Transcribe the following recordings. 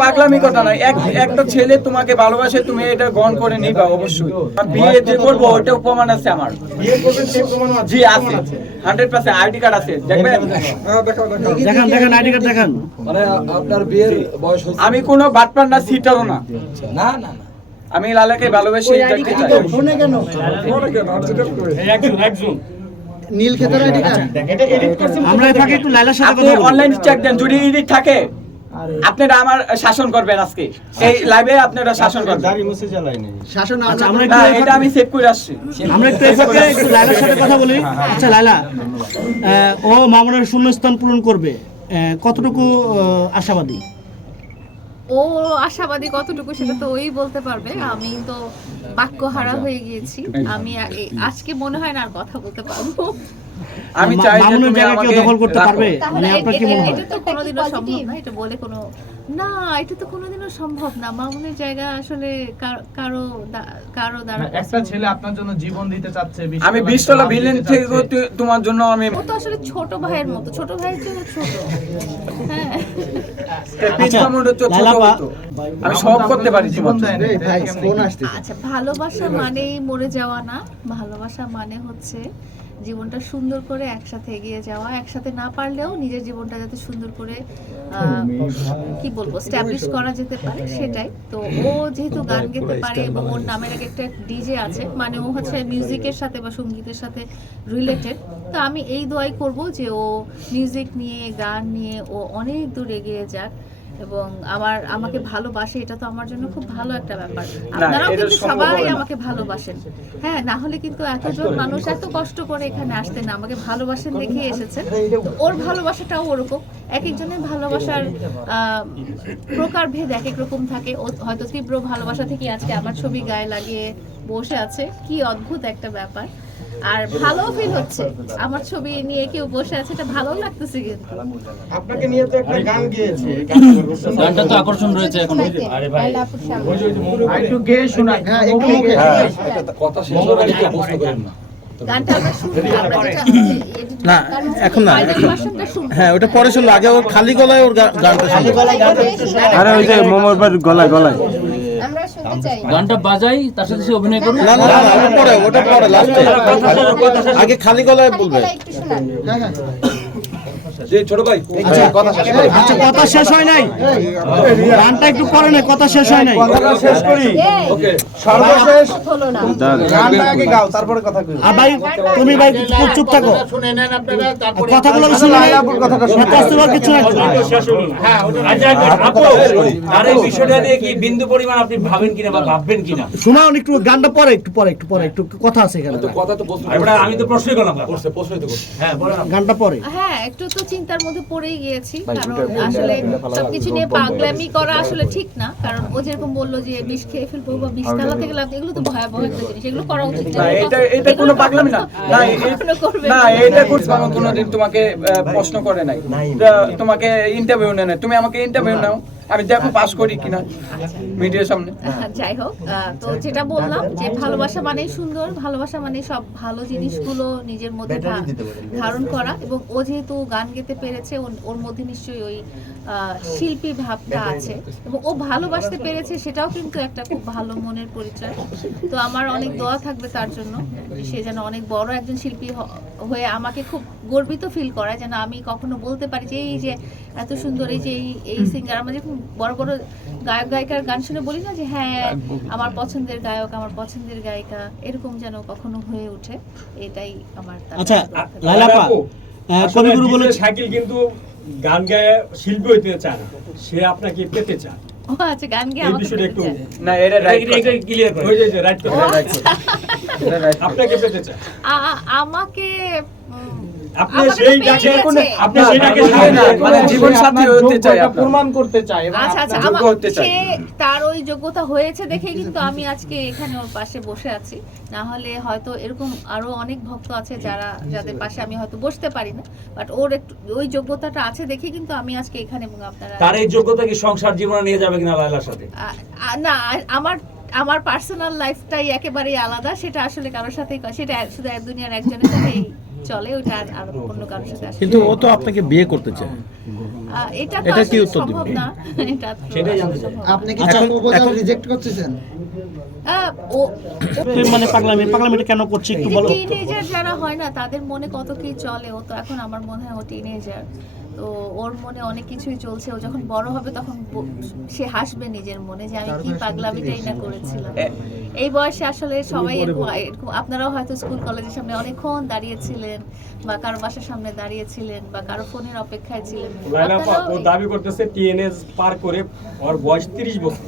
পাগলামি কথা নাই এক একটা ছেলে তোমাকে ভালোবাসে তুমি এটা গ্রহণ করে নিবা অবশ্যই। বিয়ে যে করব ওইটা প্রমাণ আছে আমার। জি আছে। হান্ড্রেড পার্সেন্ট আইডি কার্ড আছে। দেখবেন? হ্যাঁ, দেখাও দেখাও। দেখান দেখান আইডি কার্ড দেখান। মানে আপনার বিয়ের বয়স আমি কোনো বাটপার না সিটারও না। না না না। আমি লালাকে ভালোবাসি ফোনে কেন? কেন? আর যেটা নীল ক্ষেতের আইডি কার্ড এটা এডিট করছেন আমরা ফাঁকে একটু লাইলার সাথে কথা বলি। অনলাইন চেক দেন যদি এডিট থাকে। আপনারা আমার শাসন করবেন আজকে। এই লাইভে আপনারা শাসন করবেন। শাসন আচ্ছা আমরা একটু এটা আমি সেভ করে আসছি। আমরা একটু একটু লাইলার সাথে কথা বলি। আচ্ছা লাইলা ও মামুনের শূন্যস্থান পূরণ করবে। কতটুকু আশাবাদী? ও আশাবাদী কতটুকু সেটা তো ওই বলতে পারবে। আমি তো বাক্য হারা হয়ে গিয়েছি। আমি আজকে মনে হয় না আর কথা বলতে পারব। আমি চাই যে তুমি আমাকে দখল করতে পারবে? মানে আপনার কি মনে হয়? এটা তো কোনোদিনও সম্ভব? না এটা বলে কোনো না এটা তো কোনোদিনও সম্ভব না। মামুনের জায়গা আসলে কারও কারও দ্বারা একটা ছেলে আপনার জন্য জীবন দিতে চাচ্ছে আমি বিশতলা বিল্ডিং থেকে তোমার জন্য আমি ও তো আসলে ছোট ভাইয়ের মতো। ছোট ভাইয়ের জন্য ছোট। হ্যাঁ। মনে ছোট লালা আমি সব করতে পারি। আচ্ছা ভালোবাসা মানেই মরে যাওয়া না। ভালোবাসা মানে হচ্ছে জীবনটা সুন্দর করে একসাথে এগিয়ে যাওয়া একসাথে না পারলেও নিজের জীবনটা যাতে সুন্দর করে আহ, কি বলব স্ট্যাবলিশ করা যেতে পারে সেটাই। তো ও যেহেতু গান গেতে পারে এবং ওর নামের আগে একটা ডিজে আছে মানে ও হচ্ছে মিউজিকের সাথে বা সঙ্গীতের সাথে রিলেটেড তো আমি এই দোয়াই করব যে ও মিউজিক নিয়ে গান নিয়ে ও অনেক দূর এগিয়ে যাক। এবং আমার আমাকে ভালোবাসে এটা তো আমার জন্য খুব ভালো একটা ব্যাপার। আপনারাও কিন্তু সবাই আমাকে ভালোবাসেন। হ্যাঁ না হলে কিন্তু এতজন মানুষ এত কষ্ট করে এখানে আসতেন না আমাকে ভালোবাসেন দেখে এসেছেন। তো ওর ভালোবাসাটাও ওরকম। এক একজনের ভালোবাসার আহ, প্রকারভেদ এক এক রকম থাকে হয়তো তীব্র ভালোবাসা থেকে আজকে আমার ছবি গায়ে লাগিয়ে বসে আছে। কি অদ্ভুত একটা ব্যাপার। আর ভালো ফিল হচ্ছে। আমার ছবি নিয়ে কেউ বসে আছে এটা ভালো লাগতেছে কিন্তু। আপনাকে নিয়ে তো একটা গান গেয়েছে। গানটা তো আকর্ষণ রয়েছে এখন। আর একটু গেয়ে শোনাই কথা শেষ হওয়ার আগে প্রশ্ন করেন না। না, এখন না। হ্যাঁ ওটা পরে শুনলো আগে ওর খালি গলায় ওর গা- গানটা শুনলো আরে ওই যে মোমোর গলায় গলায়। গানটা বাজাই তার সাথে সে অভিনয় করবে না না পরে ওটা পরে লাস্টে। আগে খালি গলায় বলবে যে ছোট ভাই আচ্ছা কথা শেষ করে। আচ্ছা কথা শেষ হয় নাই? গানটা একটু না কথা শেষ হয় নাই? শেষ করি। ওকে। সর্বশেষ গানটা আগে গাও তারপরে কথা কই আর ভাই তুমি ভাই চুপ চুপ থাকো। আর কথাগুলো আমি শুনে লাইলাপুর কথাটা শুনে কষ্টকর কিছু নাই। আর এই বিষয়টা নিয়ে কি বিন্দু পরিমাণ আপনি ভাবেন কিনা বা ভাববেন কিনা? শোনাও একটু গানটা পরে একটু পরে একটু পরে একটু কথা আছে এখানে। তো কথা তো প্রশ্ন আমি তো প্রশ্নই করলাম। প্রশ্নই তো হ্যাঁ গানটা পরে। হ্যাঁ একটু তো চিন্তার মধ্যে পড়েই গিয়েছি কারণ আসলে সবকিছু নিয়ে পাগলামি করা আসলে ঠিক না কারণ ও যেরকম বলল যে বিষ খেয়ে ফেলব বা বিষ তালাতে গেলাম এগুলো তো ভয়াবহ একটা জিনিস এগুলো করা উচিত না। এটা এটা কোনো পাগলামি না। না না না। এটা কোর্স কোনোদিন তোমাকে আহ, প্রশ্ন করে নাই। তোমাকে ইন্টারভিউ নেয় তুমি আমাকে ইন্টারভিউ নাও। আমি দেখো পাস করি কিনা মিডিয়ার সামনে। যাই হোক তো যেটা বললাম যে ভালোবাসা মানেই সুন্দর ভালোবাসা মানে সব ভালো জিনিসগুলো নিজের মধ্যে ধারণ করা এবং ও যেহেতু গান গেতে পেরেছে ওর- মধ্যে নিশ্চয়ই ওই শিল্পী ভাবটা আছে। এবং ও ভালোবাসতে পেরেছে সেটাও কিন্তু একটা খুব ভালো মনের পরিচয়। তো আমার অনেক দোয়া থাকবে তার জন্য। সে যেন অনেক বড় একজন শিল্পী হয়ে আমাকে খুব গর্বিত ফিল করায় যেন আমি কখনো বলতে পারি যে এই যে এত সুন্দর এই যে এই- এই সিঙ্গার আমরা যেরকম বড় বড় গায়ক গায়িকার গান শুনে বলি না যে হ্যাঁ আমার পছন্দের গায়ক আমার পছন্দের গায়িকা এরকম যেন কখনো হয়ে ওঠে। এটাই আমার আচ্ছা কবিগুরু বলে শাকিল কিন্তু গান গায়ে শিল্পী হইতে চায় না। সে আপনাকে পেতে চায়। আচ্ছা গান গেয়ে আমাকে একটু না এটা রাইট এটা- ক্লিয়ার করে। রাইট। আপনাকে পেতে চায়। আ- আ- আমাকে আপনি সেই ডাকে আপনি মানে জীবন সাথী হতে চাই প্রমাণ করতে চাই আচ্ছা আচ্ছা চাই। তার ওই যোগ্যতা হয়েছে দেখে কিন্তু আমি আজকে এখানে ওর পাশে বসে আছি। না হলে হয়তো এরকম আরও অনেক ভক্ত আছে যারা যাদের পাশে আমি হয়তো বসতে পারি না। বাট ওর একটু ওই যোগ্যতাটা আছে দেখে কিন্তু আমি আজকে এখানে এবং আপনারা তার এই যোগ্যতা কি সংসার জীবনে নিয়ে যাবে কিনা লাইলার সাথে? না আমার আমার পার্সোনাল লাইফটাই একেবারেই আলাদা। সেটা আসলে কারোর সাথেই সেটা শুধু এক দুনিয়ার একজনের সাথেই চলে ওটা আর অন্য কারোর সাথে আসে কিন্তু ও তো আপনাকে বিয়ে করতে চায়। এটা তো এটা কি উত্তর দিবেন? না। এটা সেটাই জানতে চাই। আপনি কি প্রপোজাল রিজেক্ট করতেছেন? মানে পাগলামি পাগলামিটা কেন করছে একটু বলো। টিনেজার যারা হয় না তাদের মনে কত কি চলে? ও তো এখন আমার মনে হয় ও টিনেজার তো ওর মনে অনেক কিছুই চলছে। ও যখন বড় হবে তখন সে হাসবে নিজের মনে যে আমি কি পাগলামিটাই না করেছিলাম। এই বয়সে আসলে সবাই এরকম এরকম আপনারাও হয়তো স্কুল কলেজের সামনে অনেকক্ষণ দাঁড়িয়েছিলেন বা কারও বাসার সামনে দাঁড়িয়েছিলেন বা কারও ফোনের অপেক্ষায় ছিলেন। ও দাবি করতেছে টিএনএস পার করে ওর বয়স 30 বছর।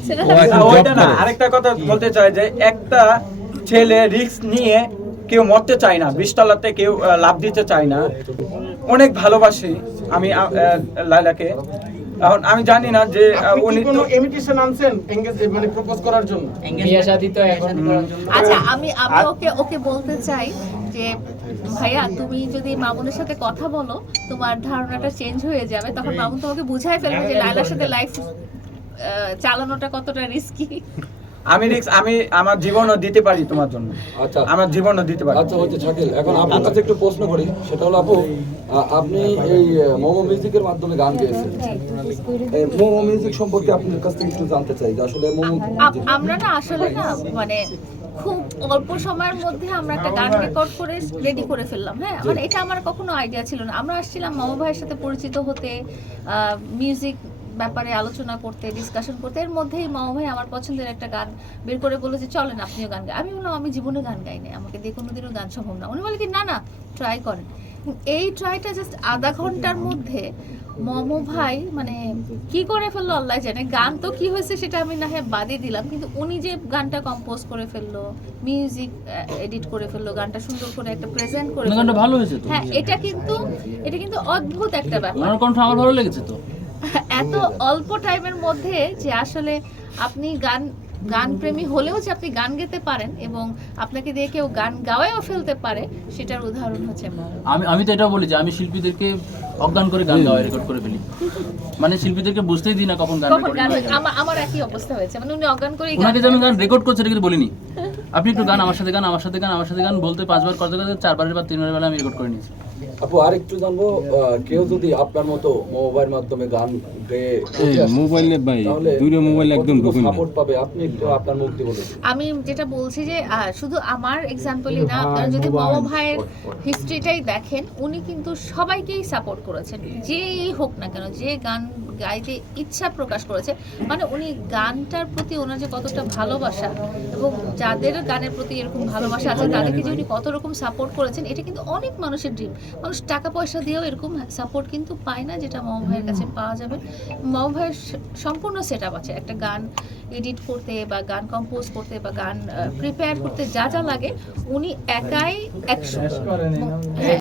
না, ওইটা না আরেকটা কথা বলতে চাই যে একটা ছেলে রিস্ক নিয়ে কেউ মরতে চায় না বিশতলাতে কেউ লাভ দিতে চায় না। অনেক ভালোবাসি আমি আহ, এখন আমি জানি না যে উনি তো কোনো ইমিটেশন আনছেন এঙ্গেজ মানে প্রপোজ করার জন্য? আচ্ছা আমি আমি ওকে ওকে বলতে চাই যে ভাইয়া তুমি যদি মামুনের সাথে কথা বলো তোমার ধারণাটা চেঞ্জ হয়ে যাবে। তখন মামুন তোমাকে বুঝাই ফেলবে যে লাইলার সাথে লাইফ চালানোটা কতটা রিস্কি আমি রিস্ক আমি আমার জীবনও দিতে পারি তোমার জন্য। আচ্ছা। আমার জীবনও দিতে পারি। আচ্ছা হচ্ছে শাকিল এখন আপনার কাছে একটু প্রশ্ন করি। সেটা হলো আপু আপনি এই মোমো মিউজিকের মাধ্যমে গান গেয়েছেন। এই মোমো মিউজিক সম্পর্কে আপনার কাছ থেকে একটু জানতে চাই যে আসলে মোমো আমরা না আসলে না মানে খুব অল্প সময়ের মধ্যে আমরা একটা গান রেকর্ড করে রেডি করে ফেললাম হ্যাঁ? মানে এটা আমার কখনো আইডিয়া ছিল না। আমরা আসছিলাম মামা ভাইয়ের সাথে পরিচিত হতে মিউজিক ব্যাপারে আলোচনা করতে ডিসকাশন করতে এর মধ্যেই মামা ভাই আমার পছন্দের একটা গান বের করে বলে যে চলেন আপনিও গান গাই আমি বললাম আমি জীবনে গান গাই নাই আমাকে দিয়ে কোনোদিনও গান সম্ভব না। উনি বলে কি না না ট্রাই করেন। এই ট্রাইটা জাস্ট আধা ঘণ্টার মধ্যে মমো ভাই মানে কি করে ফেলল আল্লাহ জানে। গান তো কি হয়েছে সেটা আমি না হয় বাদই দিলাম কিন্তু উনি যে গানটা কম্পোজ করে ফেলল মিউজিক এডিট করে ফেলল গানটা সুন্দর করে একটা প্রেজেন্ট করে গানটা ফেলল। ভালো হয়েছে তো হ্যাঁ এটা কিন্তু এটা কিন্তু অদ্ভুত একটা ব্যাপার। ওনার কণ্ঠ আমার ভালো লেগেছে তো। এত অল্প টাইমের মধ্যে যে আসলে আপনি গান গান প্রেমী হলেও যে আপনি গান গেতে পারেন এবং আপনাকে দিয়ে কেউ গান গাওয়াও ফেলতে পারে সেটার উদাহরণ হচ্ছে আমি আমি তো এটাও বলি যে আমি শিল্পীদেরকে অজ্ঞান করে গান গাওয়া রেকর্ড করে ফেলি। মানে শিল্পীদেরকে বুঝতেই দিই না কখন গান গান আমার আমার একই অবস্থা হয়েছে। মানে উনি অজ্ঞান করে ওনাকে যে আমি গান রেকর্ড করছি এটা কিন্তু বলিনি? আপনি একটু গান আমার সাথে গান আমার সাথে গান আমার সাথে গান বলতে পাঁচবার করতে করতে চারবারের বা তিনবারের বেলা আমি রেকর্ড করে নিয়েছি। আপু আর একটু জানব কেউ যদি আপনার মতো মোবাইল মাধ্যমে গান গেয়ে মোবাইলে ভাই তাহলে মোবাইল একদম ঢুকুন সাপোর্ট পাবে? আপনি একটু আপনার মুখ বলুন। আমি যেটা বলছি যে আহ, শুধু আমার এক্সাম্পলই না আপনারা যদি মামা ভাইয়ের হিস্ট্রিটাই দেখেন উনি কিন্তু সবাইকেই সাপোর্ট করেছেন। যেই হোক না কেন যে গান গাইতে ইচ্ছা প্রকাশ করেছে। মানে উনি গানটার প্রতি ওনার যে কতটা ভালোবাসা এবং যাদের গানের প্রতি এরকম ভালোবাসা আছে তাদেরকে যে উনি কত রকম সাপোর্ট করেছেন এটা কিন্তু অনেক মানুষের ড্রিম মানুষ টাকা পয়সা দিয়েও এরকম সাপোর্ট কিন্তু পায় না যেটা মামা ভাইয়ের কাছে পাওয়া যাবে। মামা ভাইয়ের সম্পূর্ণ সেট আছে। একটা গান এডিট করতে বা গান কম্পোজ করতে বা গান প্রিপেয়ার করতে যা যা লাগে উনি একাই একশো। হ্যাঁ